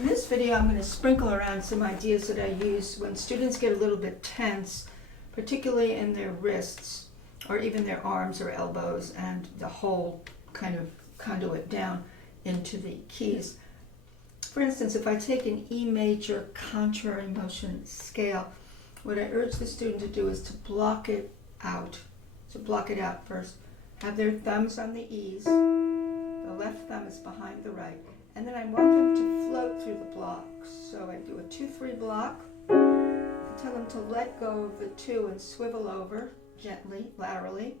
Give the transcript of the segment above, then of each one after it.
In this video, I'm going to sprinkle around some ideas that I use when students get a little bit tense, particularly in their wrists or even their arms or elbows, and the whole kind of conduit down into the keys. For instance, if I take an E major contrary motion scale, what I urge the student to do is to block it out. So block it out first. Have their thumbs on the E's. The left thumb is behind the right. And then I want them to float through the blocks. So I do a 2-3 block. I tell them to let go of the 2 and swivel over gently, laterally.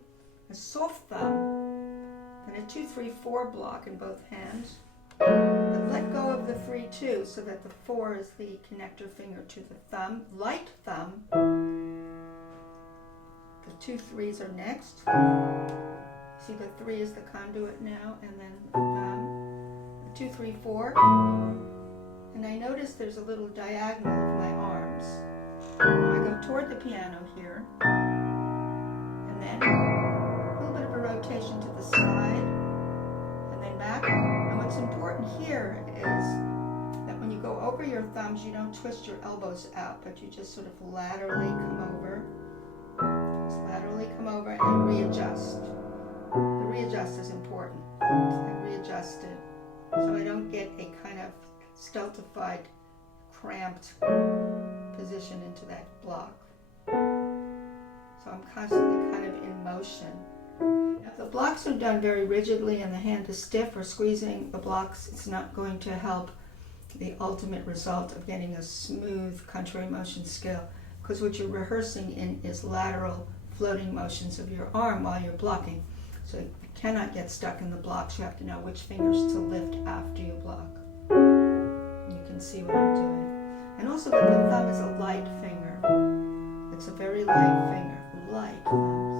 A soft thumb. Then a 2-3-4 block in both hands. But let go of the 3-2 so that the 4 is the connector finger to the thumb. Light thumb. The 2-3s are next. See, the 3 is the conduit now, and then the thumb. 2-3-4, and I notice there's a little diagonal of my arms. I go toward the piano here, and then a little bit of a rotation to the side, and then back. And what's important here is that when you go over your thumbs, you don't twist your elbows out, but you just sort of laterally come over. Just laterally come over and readjust. The readjust is important. I readjust it, so I don't get a kind of stultified, cramped position into that block. So I'm constantly kind of in motion. If the blocks are done very rigidly and the hand is stiff or squeezing the blocks, it's not going to help the ultimate result of getting a smooth contrary motion scale, because what you're rehearsing in is lateral floating motions of your arm while you're blocking. So you cannot get stuck in the blocks. You have to know which fingers to lift after you block. You can see what I'm doing. And also that the thumb is a light finger. It's a very light finger. Light thumbs.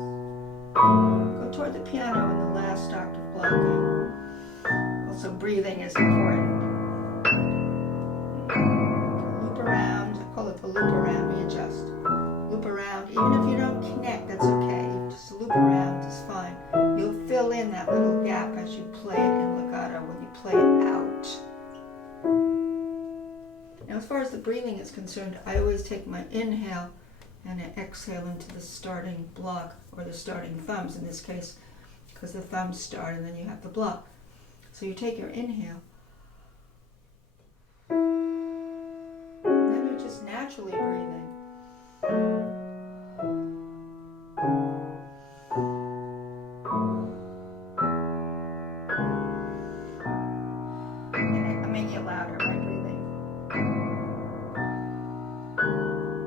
Go toward the piano in the last octave blocking. Also breathing is important. Loop around. I call it the loop around. Readjust. Loop around. Even if you don't connect, that's okay. Just loop around is fine. You'll fill in that little gap as you play it in legato when you play it out. Now, as far as the breathing is concerned, I always take my inhale and I exhale into the starting block, or the starting thumbs in this case, because the thumbs start and then you have the block. So you take your inhale, and then you're just naturally breathing. I'm making it louder by breathing.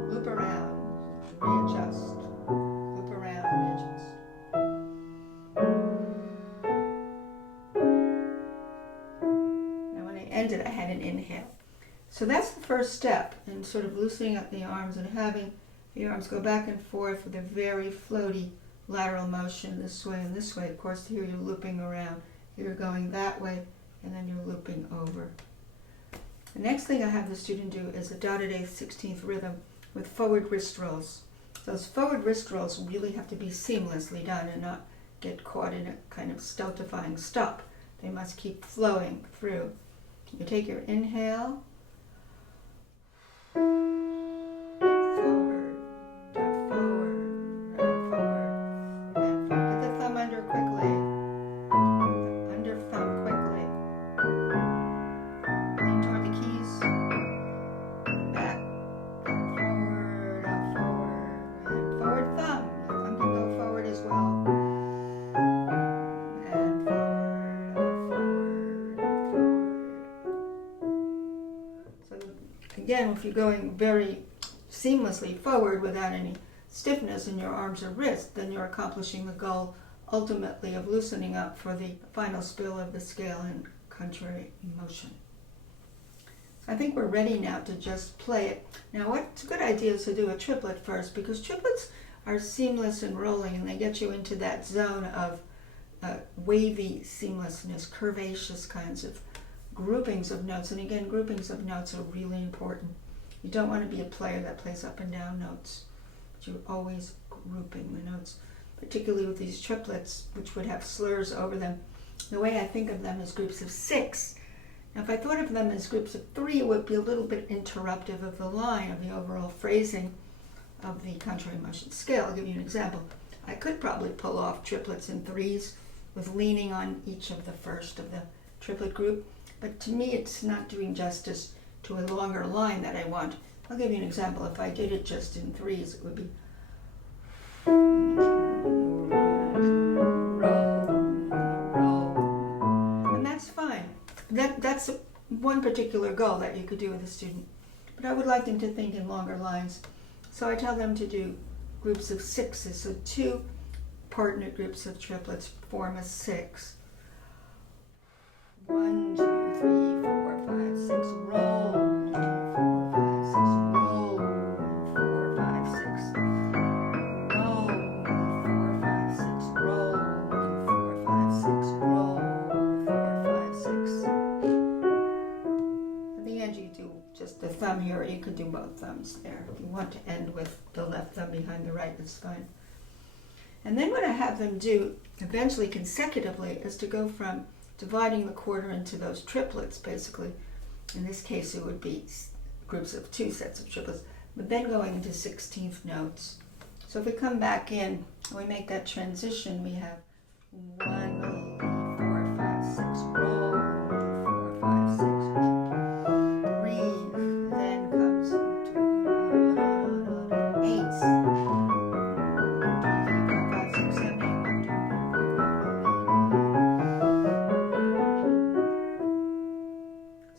Loop around, readjust. Loop around, readjust. Now when I ended, I had an inhale. So that's the first step in sort of loosening up the arms and having the arms go back and forth with a very floaty lateral motion this way and this way. Of course, here you're looping around. Here you're going that way, and then you're looping over. The next thing I have the student do is a dotted 8th, 16th rhythm with forward wrist rolls. Those forward wrist rolls really have to be seamlessly done and not get caught in a kind of stultifying stop. They must keep flowing through. You take your inhale, forward, down, forward, and forward, and forward. Get the thumb under quickly. Under thumb quickly. Lean toward the keys. Back, forward, up, forward, and forward thumb. Your thumb can go forward as well. And forward, up, forward, up, forward. So again, if you're going very seamlessly forward without any stiffness in your arms or wrists, then you're accomplishing the goal ultimately of loosening up for the final spill of the scale in contrary motion. So I think we're ready now to just play it. Now what's a good idea is to do a triplet first, because triplets are seamless and rolling, and they get you into that zone of wavy seamlessness, curvaceous kinds of groupings of notes. And again, groupings of notes are really important. You don't want to be a player that plays up and down notes, but you're always grouping the notes, particularly with these triplets, which would have slurs over them. The way I think of them is groups of 6, Now, if I thought of them as groups of 3, it would be a little bit interruptive of the line, of the overall phrasing of the contrary motion scale. I'll give you an example. I could probably pull off triplets in 3s with leaning on each of the first of the triplet group, but to me it's not doing justice to a longer line that I want. I'll give you an example. If I did it just in 3s, it would be fine. That's one particular goal that you could do with a student. But I would like them to think in longer lines. So I tell them to do groups of 6s. So 2 partner groups of triplets form a 6. 1, 2, 3, 4, 5, 6. Roll. 4, 5, 6. Roll. 4, 5, 6. Roll. 4, 5, 6. Roll. 4, 5, 6. Roll. 6. At the end you do just the thumb here, or you could do both thumbs there. If you want to end with the left thumb behind the right, that's fine. And then what I have them do eventually consecutively is to go from dividing the quarter into those triplets, basically. In this case it would be groups of 2 sets of triplets, but then going into 16th notes. So if we come back in and we make that transition, we have 1, 4, 5, 6, roll, 4, 5, 6, breathe, then comes to 8s, 2, 3, 4, 5, 6, 7, 8, 1, 2, 3, 4, 5, 6.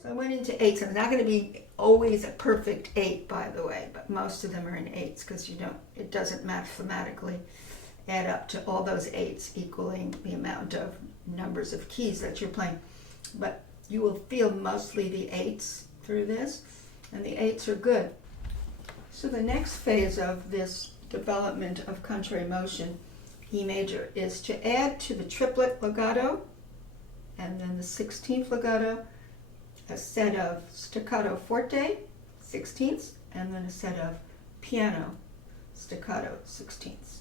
So I went into 8s, and it's not going to be always a perfect 8, by the way, but most of them are in 8s because it doesn't mathematically add up to all those 8s equaling the amount of numbers of keys that you're playing. But you will feel mostly the 8s through this, and the 8s are good. So the next phase of this development of contrary motion, E major, is to add to the triplet legato and then the 16th legato a set of staccato forte 16ths and then a set of piano staccato 16ths.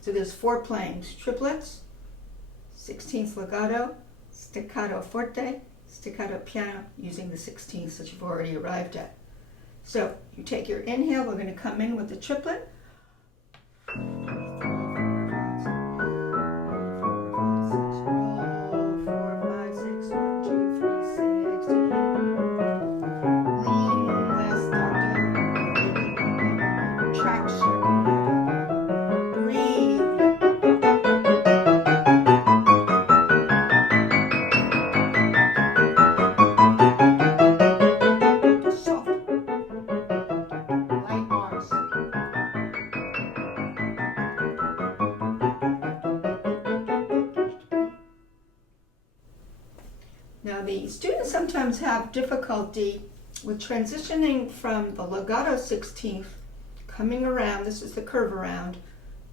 So there's 4 playings: triplets, 16th legato, staccato forte, staccato piano, using the 16ths that you've already arrived at. So you take your inhale, we're going to come in with the triplet. Now the students sometimes have difficulty with transitioning from the legato 16th, coming around, this is the curve around,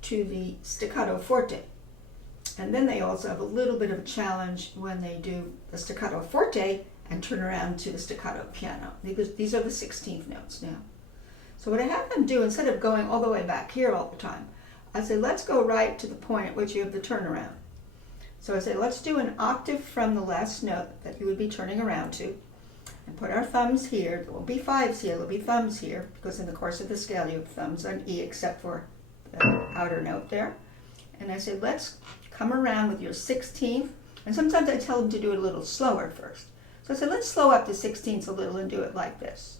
to the staccato forte. And then they also have a little bit of a challenge when they do the staccato forte and turn around to the staccato piano, because these are the 16th notes now. So what I have them do, instead of going all the way back here all the time, I say let's go right to the point at which you have the turnaround. So I say let's do an octave from the last note that you would be turning around to, and put our thumbs here. There won't be 5s here, there'll be thumbs here, because in the course of the scale you have thumbs on E except for the outer note there. And I say let's come around with your 16th, and sometimes I tell them to do it a little slower first. So I said let's slow up the 16ths a little and do it like this.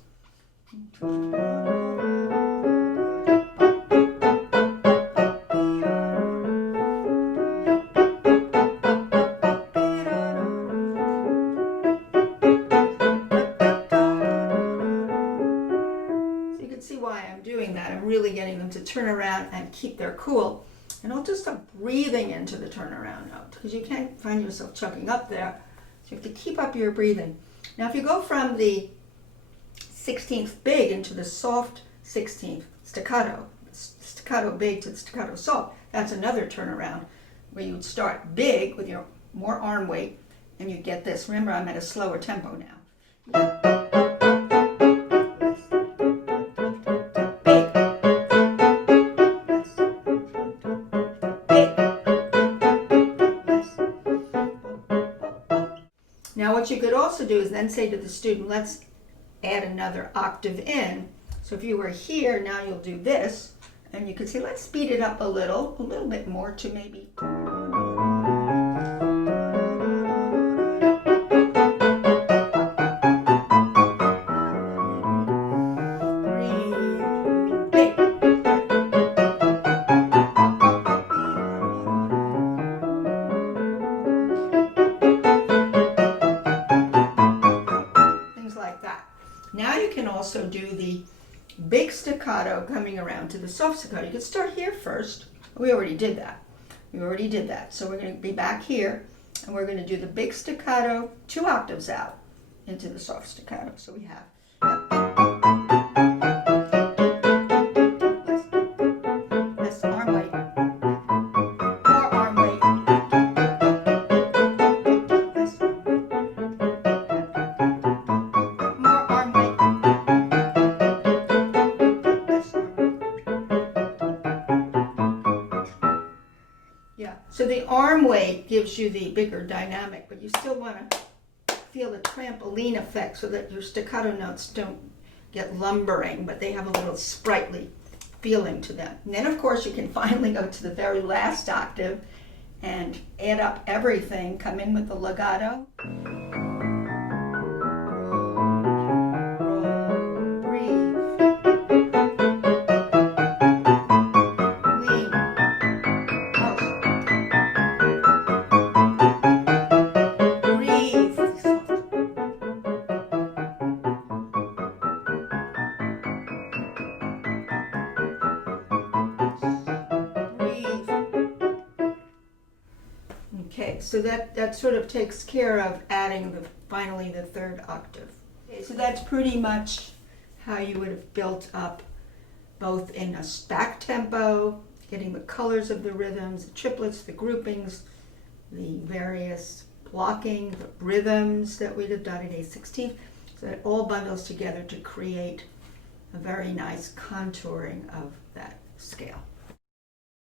I'm really getting them to turn around and keep their cool, and I'll just start breathing into the turnaround note, because you can't find yourself choking up there, so you have to keep up your breathing. Now if you go from the 16th big into the soft 16th staccato big to the staccato soft, that's another turnaround where you would start big with your more arm weight and you get this. Remember, I'm at a slower tempo now. Now what you could also do is then say to the student, let's add another octave in. So if you were here, now you'll do this, and you can say, let's speed it up a little bit more to maybe. Now you can also do the big staccato coming around to the soft staccato. You can start here first. We already did that. So we're going to be back here, and we're going to do the big staccato 2 octaves out into the soft staccato. So we have. Less arm weight. More arm weight. So the arm weight gives you the bigger dynamic, but you still want to feel the trampoline effect so that your staccato notes don't get lumbering, but they have a little sprightly feeling to them. And then, of course, you can finally go to the very last octave and add up everything, come in with the legato. Okay, so that sort of takes care of adding finally the 3rd octave. Okay, so that's pretty much how you would have built up both in a stack tempo, getting the colors of the rhythms, the triplets, the groupings, the various blocking, the rhythms that we'd have done in A16. So it all bundles together to create a very nice contouring of that scale.